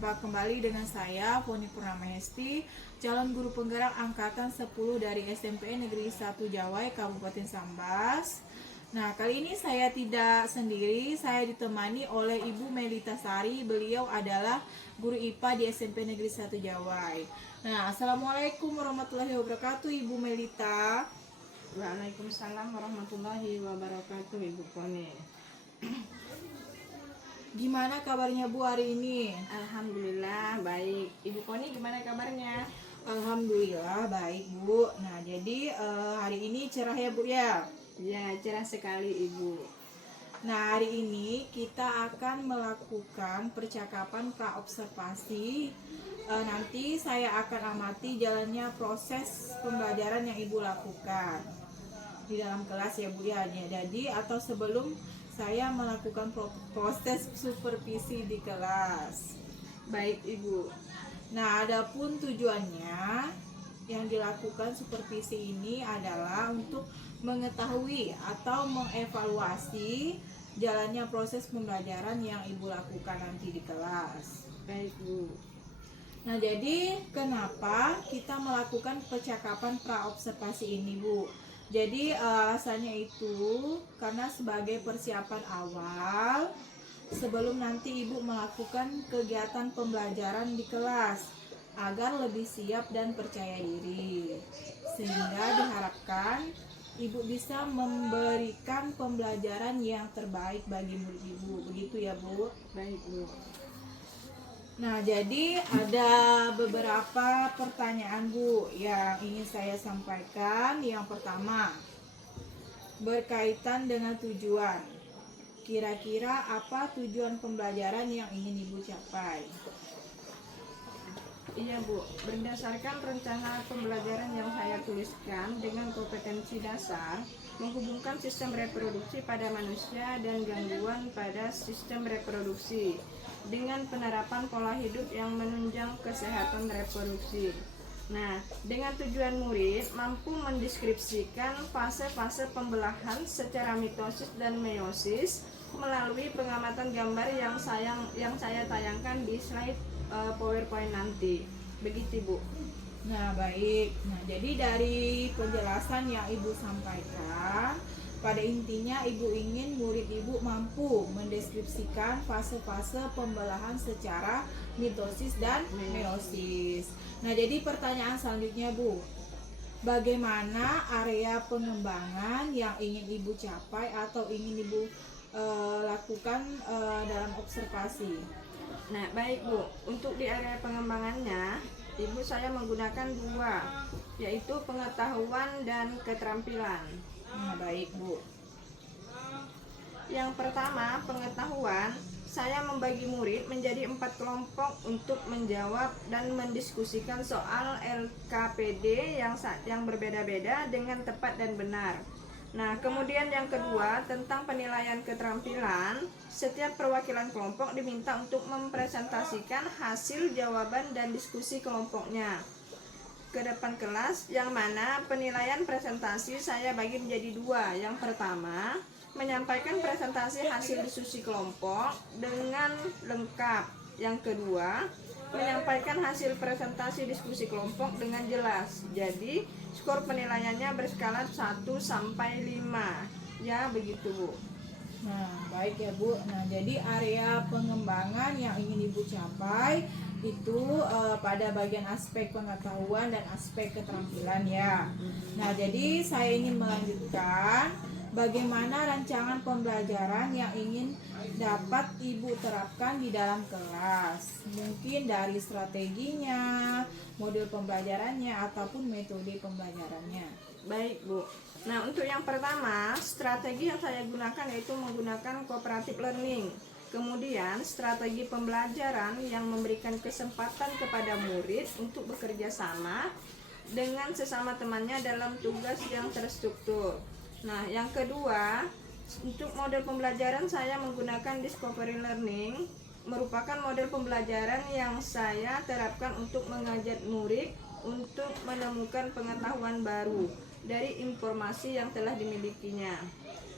Berjumpa kembali dengan saya, Foni Purnama Hesti, calon guru penggerak angkatan 10 dari SMP Negeri 1 Jawai, Kabupaten Sambas. Nah, kali ini saya tidak sendiri, saya ditemani oleh Ibu Melita Sari. Beliau adalah guru IPA di SMP Negeri 1 Jawai. Nah, Assalamualaikum warahmatullahi wabarakatuh, Ibu Melita. Waalaikumsalam warahmatullahi wabarakatuh, Ibu Poni. Gimana kabarnya Bu hari ini? Alhamdulillah baik. Ibu Poni gimana kabarnya? Alhamdulillah baik Bu. Nah, jadi hari ini cerah ya Bu ya? Ya, cerah sekali Ibu. Nah, hari ini kita akan melakukan percakapan praobservasi. Nanti saya akan amati jalannya proses pembelajaran yang Ibu lakukan di dalam kelas ya Bu ya. Jadi atau sebelum saya melakukan proses supervisi di kelas. Baik Ibu. Nah, adapun tujuannya yang dilakukan supervisi ini adalah untuk mengetahui atau mengevaluasi jalannya proses pembelajaran yang Ibu lakukan nanti di kelas. Baik Bu. Nah, jadi kenapa kita melakukan percakapan praobservasi ini Bu? Jadi alasannya itu karena sebagai persiapan awal sebelum nanti Ibu melakukan kegiatan pembelajaran di kelas agar lebih siap dan percaya diri, sehingga diharapkan Ibu bisa memberikan pembelajaran yang terbaik bagi murid Ibu. Begitu ya Bu? Baik Bu. Nah, jadi ada beberapa pertanyaan Bu yang ingin saya sampaikan. Yang pertama, berkaitan dengan tujuan. Kira-kira apa tujuan pembelajaran yang ingin Ibu capai? Iya Bu, berdasarkan rencana pembelajaran yang saya tuliskan dengan kompetensi dasar, menghubungkan sistem reproduksi pada manusia dan gangguan pada sistem reproduksi dengan penerapan pola hidup yang menunjang kesehatan reproduksi. Nah, dengan tujuan murid mampu mendeskripsikan fase-fase pembelahan secara mitosis dan meiosis melalui pengamatan gambar yang saya tayangkan di slide PowerPoint nanti. Begitu Bu. Nah, baik. Nah, jadi dari penjelasan yang Ibu sampaikan, pada intinya Ibu ingin murid Ibu mampu mendeskripsikan fase-fase pembelahan secara mitosis dan meiosis. Nah, jadi pertanyaan selanjutnya Bu, bagaimana area pengembangan yang ingin Ibu capai atau ingin Ibu lakukan dalam observasi? Nah, baik Bu. Untuk di area pengembangannya, Ibu saya menggunakan dua, yaitu pengetahuan dan keterampilan. Nah, baik Bu. Yang pertama, pengetahuan, saya membagi murid menjadi 4 kelompok untuk menjawab dan mendiskusikan soal LKPD yang berbeda-beda dengan tepat dan benar. Nah, kemudian yang kedua, tentang penilaian keterampilan, setiap perwakilan kelompok diminta untuk mempresentasikan hasil jawaban dan diskusi kelompoknya ke depan kelas, yang mana penilaian presentasi saya bagi menjadi dua. Yang pertama, menyampaikan presentasi hasil diskusi kelompok dengan lengkap. Yang kedua, menyampaikan hasil presentasi diskusi kelompok dengan jelas. Jadi, skor penilaiannya berskala 1 sampai 5. Ya, begitu Bu. Nah, baik ya Bu. Nah, jadi area pengembangan yang ingin Ibu capai itu pada bagian aspek pengetahuan dan aspek keterampilan ya. Nah, jadi saya ingin melanjutkan bagaimana rancangan pembelajaran yang ingin dapat Ibu terapkan di dalam kelas. Mungkin dari strateginya, model pembelajarannya, ataupun metode pembelajarannya. Baik Bu. Nah, untuk yang pertama, strategi yang saya gunakan yaitu menggunakan cooperative learning. Kemudian strategi pembelajaran yang memberikan kesempatan kepada murid untuk bekerja sama dengan sesama temannya dalam tugas yang terstruktur. Nah, yang kedua, untuk model pembelajaran saya menggunakan discovery learning, merupakan model pembelajaran yang saya terapkan untuk mengajak murid untuk menemukan pengetahuan baru dari informasi yang telah dimilikinya.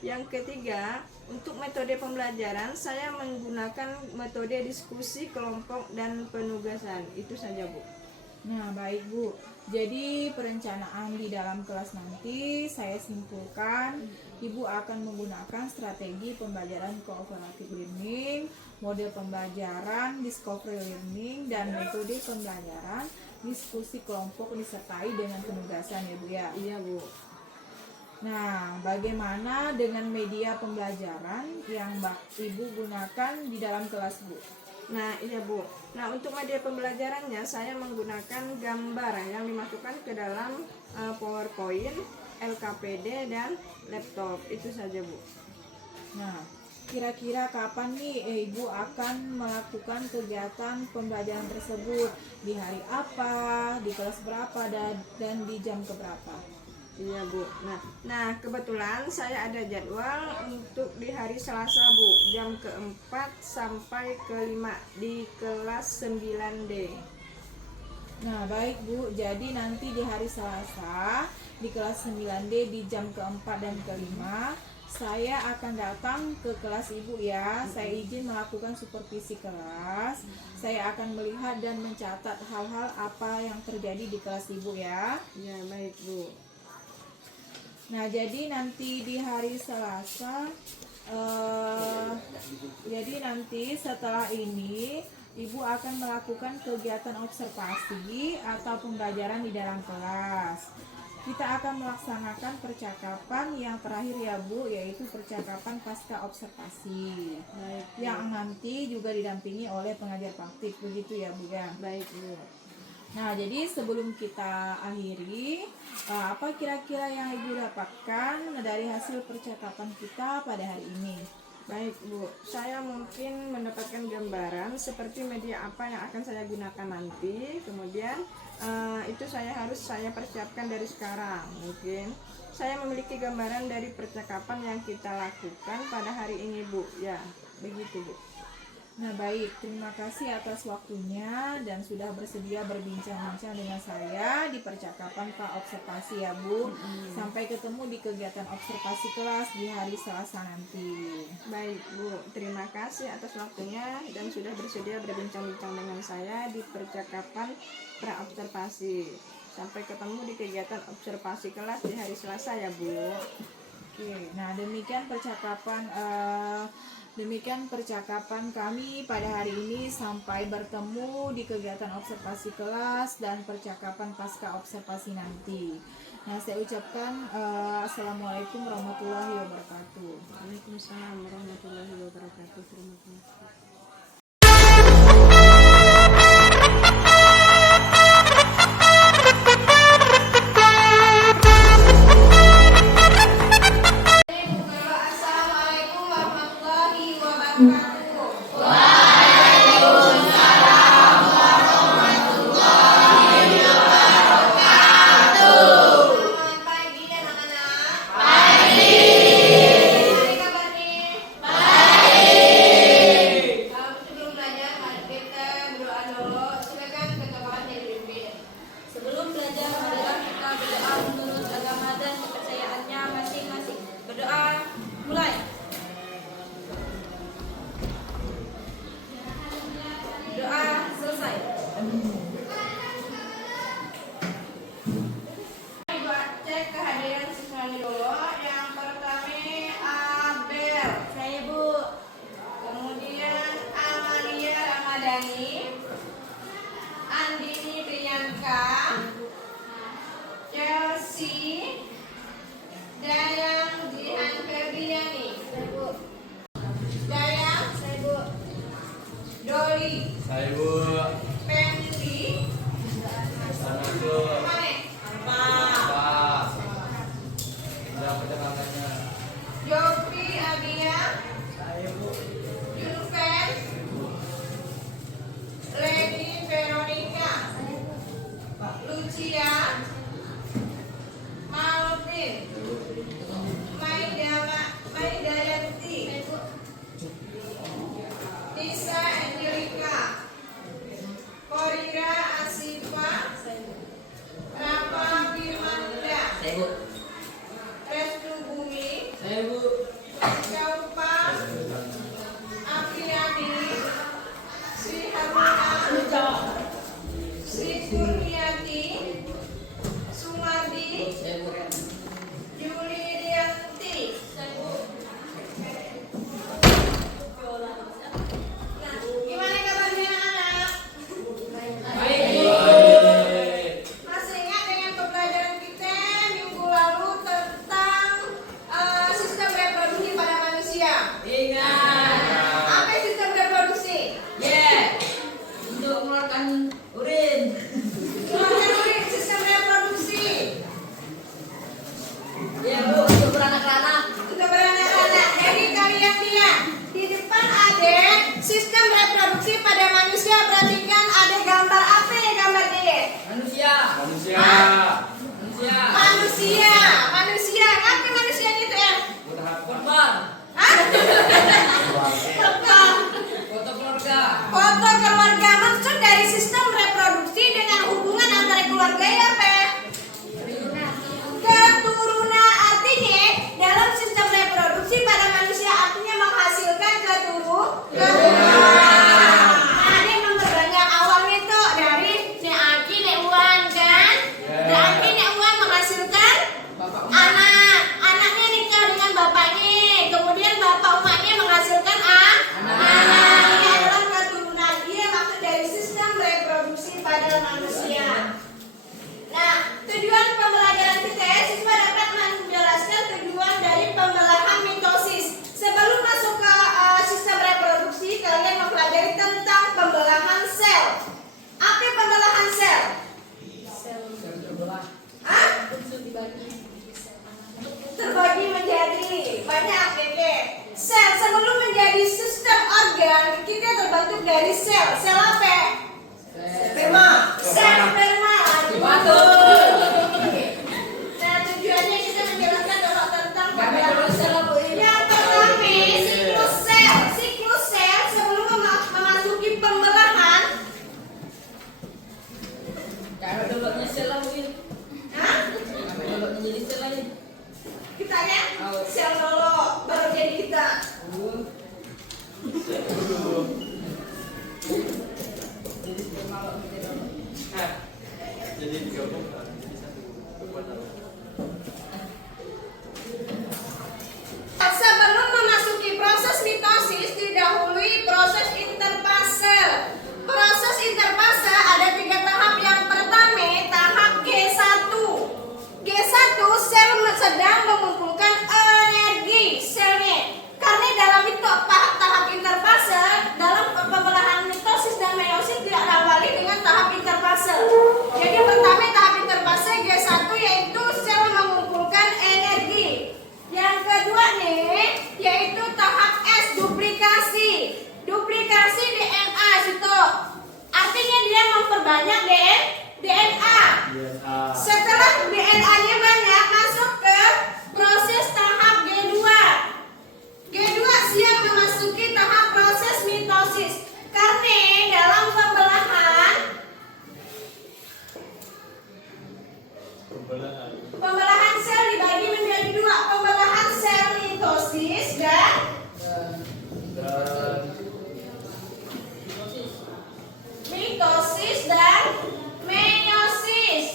Yang ketiga, untuk metode pembelajaran saya menggunakan metode diskusi kelompok dan penugasan. Itu saja, Bu. Nah, baik Bu. Jadi perencanaan di dalam kelas nanti saya simpulkan Ibu akan menggunakan strategi pembelajaran cooperative learning, model pembelajaran discovery learning, dan metode pembelajaran diskusi kelompok disertai dengan penugasan ya Bu ya. Iya, Bu. Nah, bagaimana dengan media pembelajaran yang Ibu gunakan di dalam kelas Bu? Nah, iya, Bu. Nah, untuk media pembelajarannya saya menggunakan gambar yang dimasukkan ke dalam PowerPoint, LKPD, dan laptop. Itu saja, Bu. Nah, kira-kira kapan nih Ibu akan melakukan kegiatan pembelajaran tersebut? Di hari apa, di kelas berapa, dan di jam keberapa? Iya, Bu. Nah, kebetulan saya ada jadwal untuk di hari Selasa, Bu, jam ke-4 sampai ke-5 di kelas 9D. Nah, baik Bu. Jadi nanti di hari Selasa di kelas 9D di jam ke-4 dan ke-5 saya akan datang ke kelas Ibu ya. Saya izin melakukan supervisi kelas. Saya akan melihat dan mencatat hal-hal apa yang terjadi di kelas Ibu ya. Ya, baik, Bu. Nah, jadi nanti di hari Selasa, jadi nanti setelah ini Ibu akan melakukan kegiatan observasi atau pembelajaran di dalam kelas. Kita akan melaksanakan percakapan yang terakhir ya Bu, yaitu percakapan pasca observasi. Baik, Bu. Yang nanti juga didampingi oleh pengajar praktik, begitu ya Bu ya. Baik, Bu. Nah, jadi sebelum kita akhiri, apa kira-kira yang Ibu dapatkan dari hasil percakapan kita pada hari ini? Baik, Bu. Saya mungkin mendapatkan gambaran seperti media apa yang akan saya gunakan nanti. Kemudian itu harus saya persiapkan dari sekarang. Mungkin saya memiliki gambaran dari percakapan yang kita lakukan pada hari ini, Bu. Ya, begitu, Bu. Nah, baik, terima kasih atas waktunya dan sudah bersedia berbincang-bincang dengan saya di percakapan praobservasi ya Bu. Sampai ketemu di kegiatan observasi kelas di hari Selasa nanti. Baik, Bu. Terima kasih atas waktunya dan sudah bersedia berbincang-bincang dengan saya di percakapan praobservasi. Sampai ketemu di kegiatan observasi kelas di hari Selasa ya, Bu. Oke, nah demikian percakapan kami pada hari ini. Sampai bertemu di kegiatan observasi kelas dan percakapan pasca observasi nanti. Nah, saya ucapkan Assalamualaikum warahmatullahi wabarakatuh. Waalaikumsalam warahmatullahi wabarakatuh. Terima kasih. Assalamualaikum warahmatullahi wabarakatuh. Selamat pagi anak-anak. Pagi. Apa kabar nih? Baik. Sebelum belajar mari kita berdoa dulu. Silakan ketua dipimpin. Sebelum belajar marilah kita berdoa menurut agama dan kepercayaannya masing-masing. Berdoa mulai. Doa selesai. Cek kehadiran siswanya dulu. Yang pertama Abel. Saya Bu. Kemudian Amalia Ramadhani, Andini Priyanka, Chelsea, Dayang Jihan Ferdiani. Saya Bu. Dayang. Saya Bu. Doli. Saya Bu, Penli. sana Bu, Mane. Pak, udah perjalanannya. Yopi Abia. Julven. Lady Veronica. Lucia. Malvin. Kurniati, Sumardi, Yulianti. Nah, gimana kabarnya anak? Masih ingat dengan pembelajaran kita minggu lalu tentang sistem reproduksi pada manusia? Apa sistem reproduksi? Untuk mengeluarkan urin. Keluarkan urin, sistem reproduksi. Untuk beranak-anak. Untuk beranak-anak. Jadi kalian lihat di depan ada sistem reproduksi pada manusia. Perhatikan ada gambar apa ya gambar ini? Manusia. Manusia. Apa manusia itu ya? Korban. Hah? Terbang. Foto keluarga. Foto keluarga. Maksud dari sistem reproduksi dengan hubungan antara keluarga ya apa? Keturunan. Artinya dalam sistem reproduksi pada manusia artinya menghasilkan keturunan. Nah, ini memperbanyak awalnya tuh dari nek Aki nek Uwan kan? Nek Aki nek Uwan menghasilkan anak. Anaknya nikah dengan bapaknya. Kemudian bapak umatnya menghasilkan anak. Ini adalah keturunan. Dia maksud dari sistem reproduksi pada manusia. Nah, tujuan pembelajaran kita, siswa dapat menjelaskan tujuan dari pembelahan mitosis. Sebelum masuk ke sistem reproduksi, kalian mempelajari tentang pembelahan sel. Apa pembelahan sel? Hah? Terbagi menjadi banyak gede. Sel sebelum menjadi sistem organ, kita terbentuk dari sel. Sel apa? Sperma. Sel sperma. Nah, tujuannya kita menjelaskan kalau tentang pembelahan sel. Yang pertama, siklus sel. Siklus sel sebelum memasuki pembelahan. Kalau dulu sel lagi. Hah? Kalau menjadi sel lagi. Kita ya? Sel dulu baru jadi kita. Jadi digabung jadi satu kekuatan. Sebelum memasuki proses mitosis didahului proses interfase. Proses interfase ada 3 tahap. Yang pertama tahap G1. G1 sel sedang mengumpulkan energi selnya. Karena dalam itu tahap interfase dalam pembelahan mitosis dan meiosis diawali dengan tahap interfase. Jadi pertama tahap interfase G1 yaitu sel mengumpulkan energi. Yang kedua nih yaitu tahap S duplikasi. Duplikasi DNA situ. Artinya dia memperbanyak DNA. Setelah DNA-nya banyak masuk ke proses tahap G2. G2 siap memasuki tahap proses mitosis. Karena dalam pembelahan sel dibagi menjadi 2, pembelahan sel mitosis dan mitosis dan meiosis.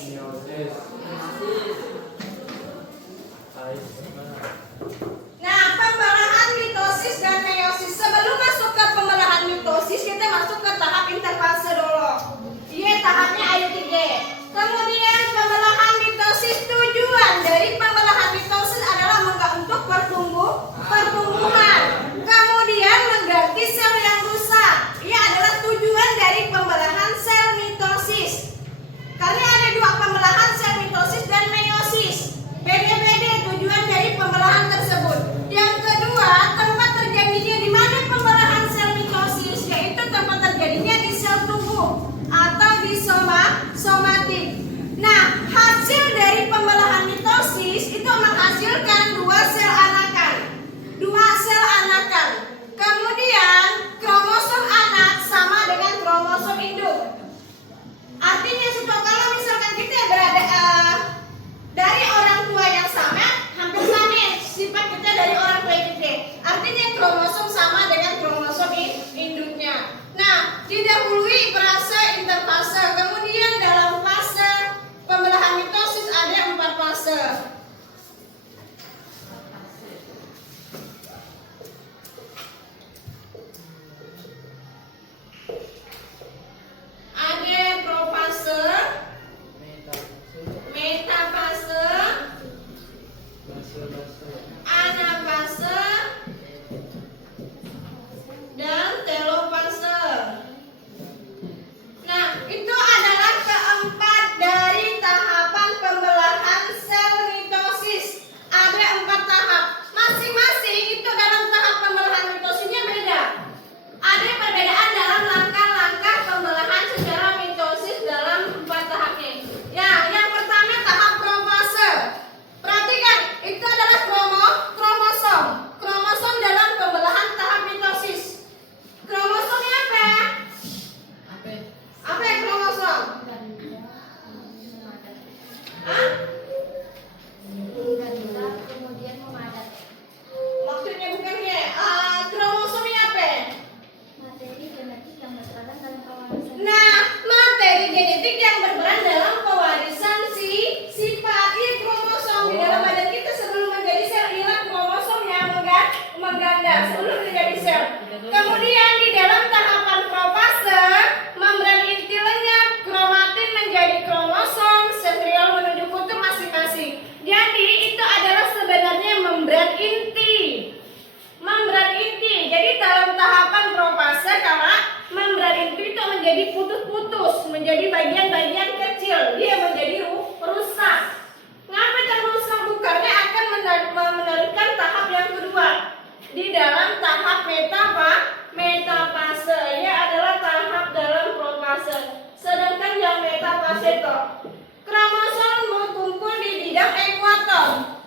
plaseto. Kromosom berkumpul di bidang ekuator.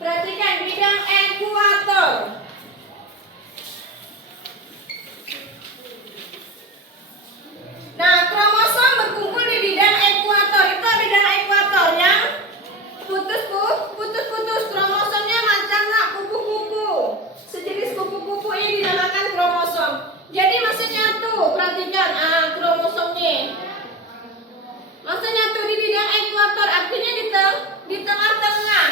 Perhatikan bidang ekuator. Nah, kromosom berkumpul di bidang ekuator. Itu bidang ekuator yang putus-putus kromosomnya macamlah kupu-kupu. Sejenis kupu-kupu ini dinamakan kromosom. Jadi masih nyatu, perhatikan kromosomnya. Masih nyatu di bidang ekuator, artinya di tengah-tengah.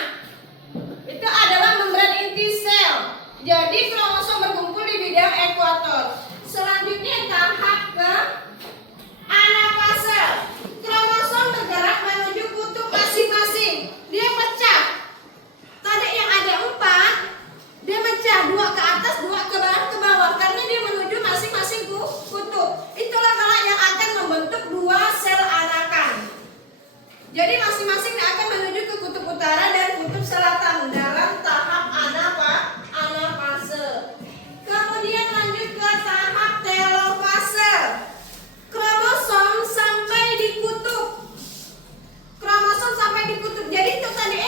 Itu adalah membran inti sel. Jadi kromosom berkumpul di bidang ekuator. Selanjutnya tahap ke anafase. Kromosom bergerak menuju kutub masing-masing. Dia pecah. Tadi yang ada 4, dia pecah, 2 ke atas, 2 ke bawah karena dia menuju masing-masing kutub. Itulah kelak yang akan membentuk 2 sel anakan. Jadi masing-masing akan menuju ke kutub utara dan kutub selatan dalam tahap anafase. Kemudian lanjut ke tahap telofase. Kromosom sampai di kutub. Kromosom sampai di kutub. Jadi itu tadi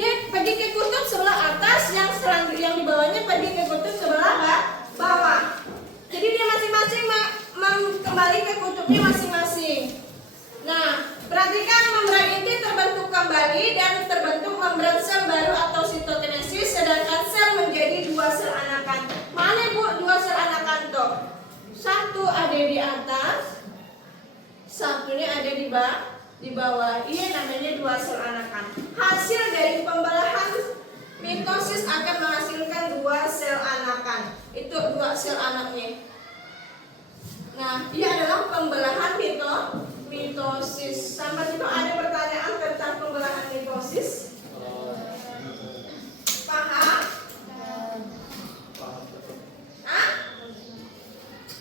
dia pergi ke kutub sebelah atas, yang selanjutnya yang di bawahnya pergi ke kutub sebelah bawah. Jadi dia masing-masing kembali ke kutubnya masing-masing. Nah, perhatikan membran inti terbentuk kembali dan terbentuk membran sel baru atau sitokinesis, sedangkan sel menjadi 2 sel anakan. Mana Bu 2 sel anakan toh? Satu ada di atas, satunya ada di bawah. Iya namanya 2 sel anakan. Hasil dari pembelahan mitosis akan menghasilkan 2 sel anakan. Itu 2 sel anaknya. Nah, ini adalah pembelahan mitosis. Sampai itu ada pertanyaan tentang pembelahan mitosis? Paham?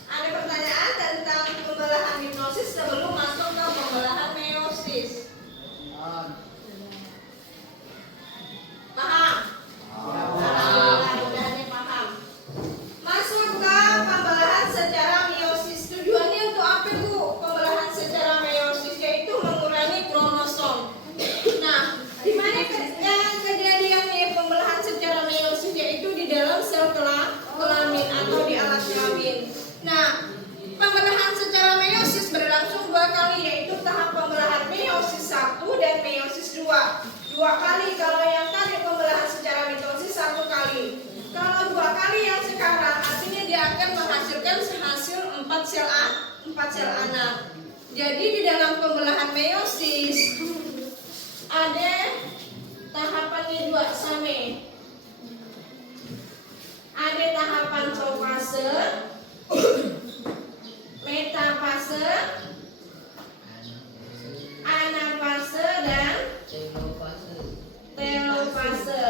Ada pertanyaan tentang pembelahan mitosis sebelum masuk ke pembelahan meiosis? Paham? Alhamdulillah, mudah-mudahan paham. Masuk ke pembelahan secara meiosis. Tujuannya untuk apa Bu? Pembelahan secara meiosis yaitu mengurangi kromosom. Nah, di mana kejadiannya pembelahan secara meiosis yaitu di dalam sel kelamin atau di alat kelamin. Nah, pembelahan secara meiosis berlangsung 2 kali, yaitu tahap pembelahan meiosis 1 dan meiosis 2. 2 kali kalau yang tadi pembelahan secara mitosis 1 kali. Kalau 2 kali yang sekarang artinya dia akan menghasilkan hasil 4 sel anak. Jadi di dalam pembelahan meiosis ada tahapannya 2 sama. Ada tahapan profase, metafase, anafase dan telofase.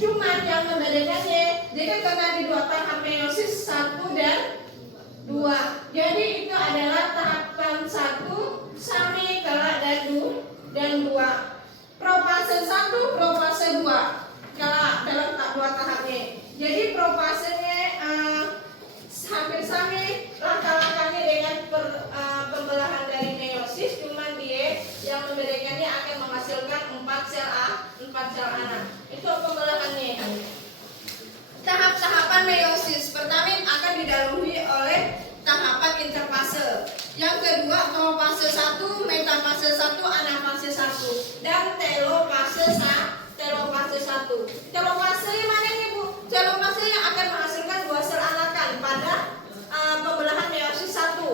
Cuma yang membedakannya, jadi karena di 2 tahap meiosis 1 dan 2. Jadi itu adalah tahapan 1 sampai kelak dan 2. Profase 1, profase 2. Kelak dalam 2 tahapnya. Jadi profasenya hampir sama langkah-langkahnya dengan pembelahan dari meiosis, cuman dia yang membedakannya akan menghasilkan 4 sel anak. Itu pembelahannya. Tahap-tahapan meiosis pertama akan didahului oleh tahapan interfase. Yang kedua telofase 1, metafase 1, anafase 1 dan telofase 1. Telofase mana ini Bu? Telofase yang akan menghasilkan 2 sel anakan pada pembelahan meiosis 1.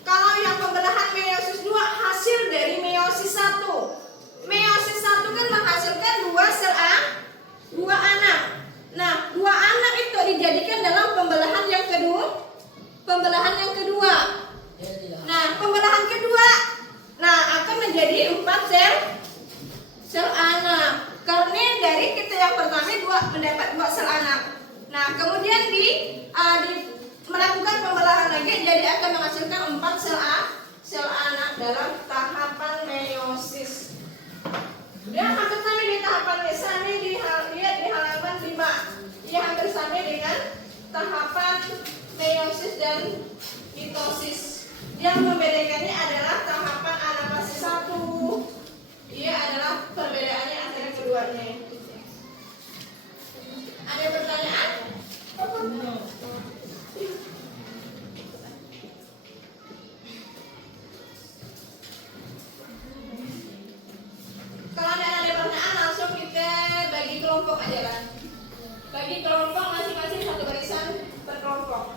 Kalau yang pembelahan meiosis 2 hasil dari meiosis 1. Meiosis 1 kan menghasilkan 2 anak. Nah, 2 anak itu dijadikan dalam pembelahan yang kedua. Nah, pembelahan kedua akan menjadi 4 sel anak. Karena dari kita yang pertama mendapat 2 sel anak. Nah, kemudian melakukan pembelahan lagi jadi akan menghasilkan 4 sel anak dalam tahapan meiosis. Dia hampir sama di tahapan sana lihat di halaman 5. Ia hampir sama dengan tahapan meiosis dan mitosis. Yang membedakannya adalah tahapan adaptasi 1. Ia adalah perbedaannya antara keduanya. Ada pertanyaan? Kalau tidak ada pertanyaan, langsung kita bagi kelompok aja kan. Bagi kelompok masing-masing satu barisan per kelompok.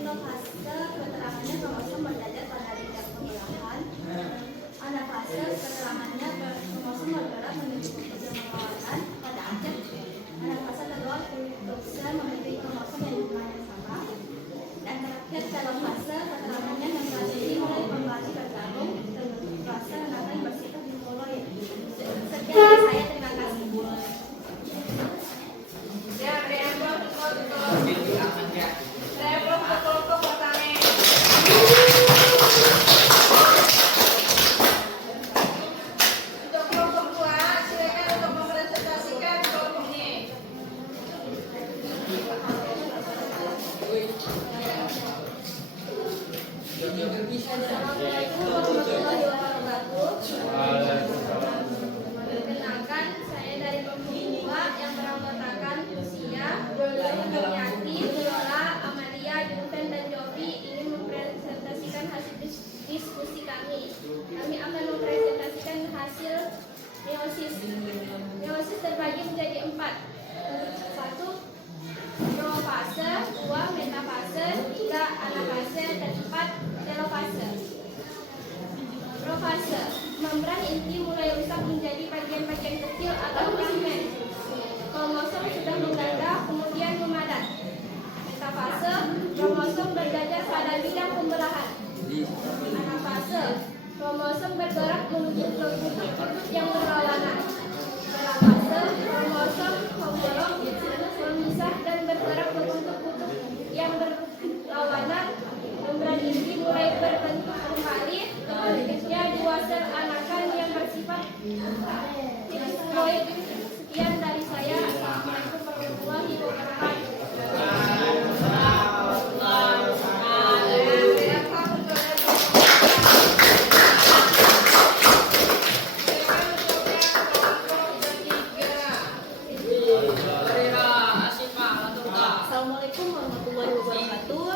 Metafase keterangannya kromosom berada pada lidah pembelahan. Anafase keterangannya kromosom bergerak menuju pekerjaan perlawanan pada acak. Anafase kedua bisa memiliki kromosom yang jumlahnya sama. Dan terakhir telofase keterangannya memiliki mulai kembali bergabung telofase akan bersifat diploid. Sekian dari saya, terima kasih. Ya, kelompok pertanian. Untuk kelompok 2, silakan untuk mempresentasikan kelompoknya. Assalamualaikum warahmatullahi wabarakatuh. Perkenalkan, saya dari kelompok 2 yang beranggotakan Lucia, Yati, Viola, Amalia, Junten, dan Jovi ingin mempresentasikan hasil diskusi kami. Kami akan mempresentasikan hasil meiosis. Meiosis terbagi menjadi 4. 1. Profase, 2. Metafase, 3. Anafase, dan 4. Telofase. Profase, membran inti mulai rusak menjadi bagian-bagian kecil atau fragmen. Kromosom sudah mengganda kemudian memadat. Metafase, kromosom berjajar pada bidang pembelahan. Anafase, kromosom bergerak menuju ke kutub-kutub yang berlawanan. Telofase, kromosom homolog memisah dan bergerak ke kutub-kutub yang berlawanan. Membran inti mulai berbentuk kembali. Selanjutnya 2 sel anakan yang bersifat diploid. Sekian dari saya. Assalamualaikum warahmatullahi wabarakatuh. Assalamualaikum warahmatullahi wabarakatuh.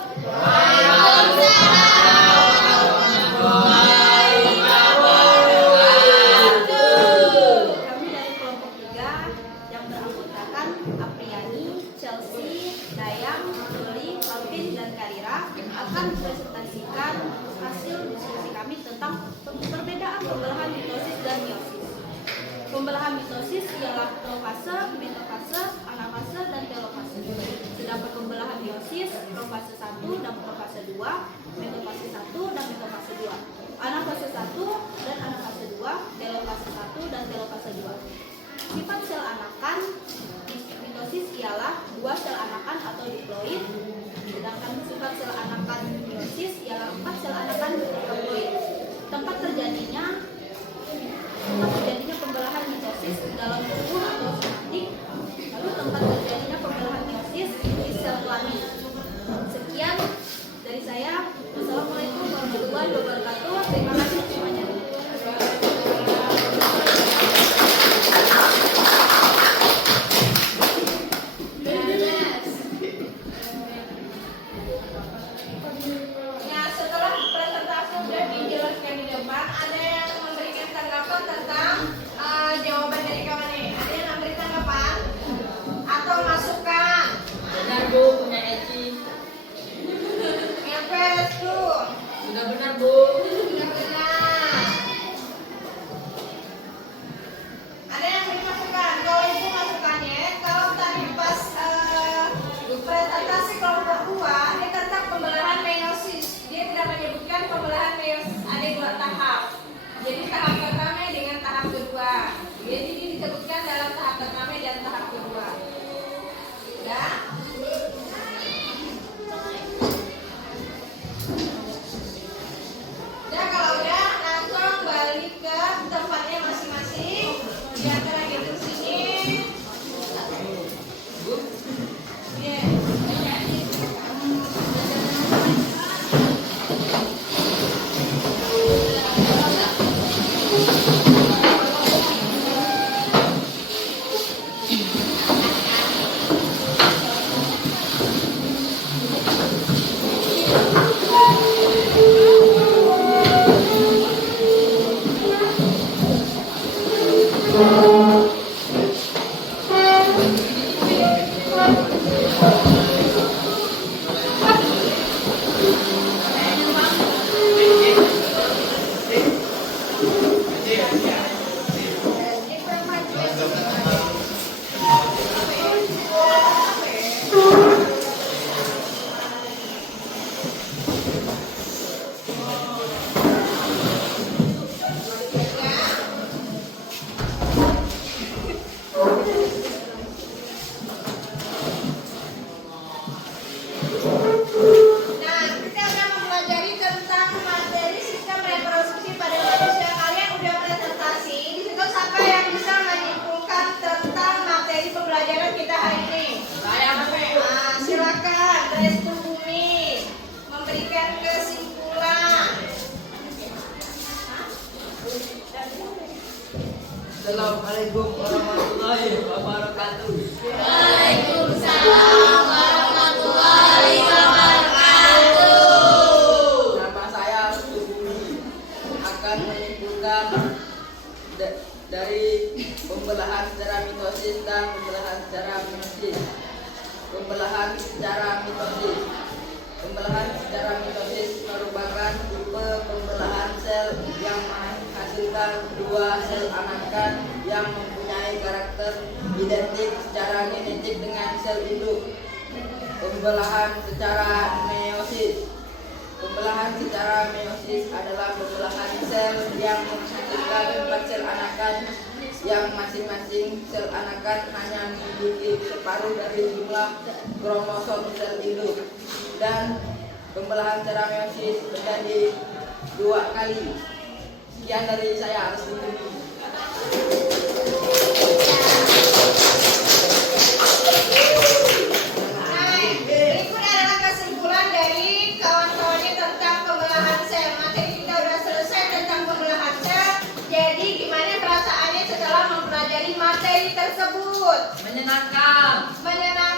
Kami dari kelompok 3 yang beranggotakan Apriani, Chelsea, Dayang, Loli, Alvin, dan Karira akan mempresentasikan hasil diskusi kami tentang perbedaan pembelahan mitosis dan meiosis. Pembelahan mitosis ialah profase, metafase, anafase, dan telofase. Sedangkan pembelahan meiosis profase 1 dan profase 2, metafase 1 dan metafase 2, anafase 1 dan anafase 2, telofase 1 dan telofase 2. Sifat sel anakan mitosis ialah 2 sel anakan atau diploid, sedangkan sifat sel anakan meiosis ialah 4 sel anakan haploid. Tempat terjadinya pembelahan mitosis dalam tubuh atau somatik, lalu tempat terjadinya pembelahan meiosis di sel kelamin. Sekian dari saya. Wassalamualaikum warahmatullahi wabarakatuh. Terima kasih semuanya. Ya, setelah presentasi sudah dijelaskan di depan, ada yang memberikan tanggapan tentang jawaban dari kawan nih. Ada yang memberi tanggapan atau masukan? Benar Bu, punya Eci. Yang beres tuh. Sudah benar Bu. Sudah benar. Ada yang beri masukan? Kalau itu masukannya, kalau tadi pas presentasi kelompok 2 ini tentang pembelahan meiosis. Dia tidak menyebutkan pembelahan meiosis ada 2 tahap. Jadi tahap pertama dengan tahap kedua. Jadi ini disebutkan dalam tahap pertama dan tahap kedua. Ya. Ya kalau udah langsung balik ke tempatnya masing-masing. Di antara gitu sini. Yeah. Nah, kita akan mempelajari tentang materi sistem reproduksi pada manusia. Kalian udah presentasi. Di situ siapa yang bisa menyimpulkan tentang materi pembelajaran kita hari ini? Saya Bu. Nah, silakan Restu Bumi memberikan kesimpulan. Assalamualaikum warahmatullahi wabarakatuh. Waalaikumsalam warahmatullahi wabarakatuh. Nama saya Sugumi akan menyimpulkan dari pembelahan secara mitosis dan pembelahan secara meiosis. Pembelahan secara mitosis. Pembelahan secara mitosis merupakan tipe pembelahan sel yang menghasilkan dua sel anakan yang mempunyai karakter identik secara genetik dengan sel induk. Pembelahan secara meiosis. Pembelahan secara meiosis adalah pembelahan sel yang menghasilkan 4 sel anakan yang masing-masing sel anakan hanya memiliki separuh dari jumlah kromosom sel induk. Dan pembelahan secara meiosis terjadi 2 kali. Sekian dari saya, Restu Bumi. Berikut adalah kesimpulan dari kawan-kawannya tentang pembelahan sel. Materi kita udah selesai tentang pembelahan sel. Jadi gimana perasaannya setelah mempelajari materi tersebut? Menyenangkan. Menyenangkan.